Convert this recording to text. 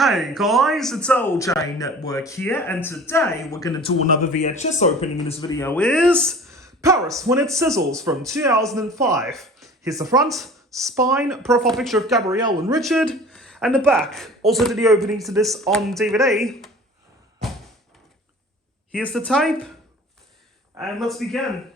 Hey guys, it's LJ Network here, and today we're going to do another VHS opening. In this video is Paris When It Sizzles from 2005. Here's the front, spine, profile picture of Gabrielle and Richard, and the back. Also did the opening to this on DVD. Here's the tape, and let's begin.